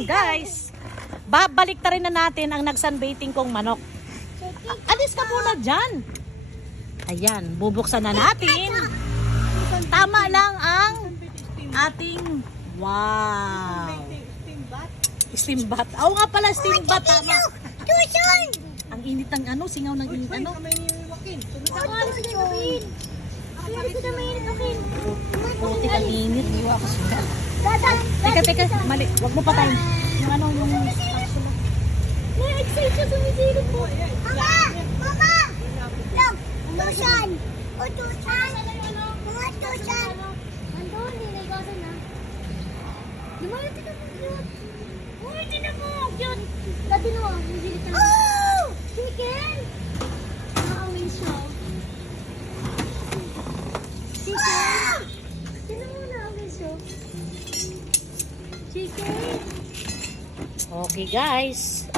Ayan guys, babalik ta rin na natin ang nag-sunbathing kong manok. Alis ka muna dyan. Ayan, bubuksan na natin. Tama lang ang ating, wow, steam bath. Oo nga pala, steam bath, tama. Ang init ng ano, singaw ng init ano. Puti kang init. Teka, mali. Huwag mo patayin. Yung ano, yung Na-excite siya, sumisilip po. Mama! Mama! Look! Utusan! Utusan! Mga utusan! Nandun, niligasan na. Lumayan, tignan mo, cute. Uy, tignan mo, cute. Dati no, nagilip ka na. Oh! Chicken! Nakawin siya. Chicken! Tignan mo, nakawin siya. Chicken! okay guys.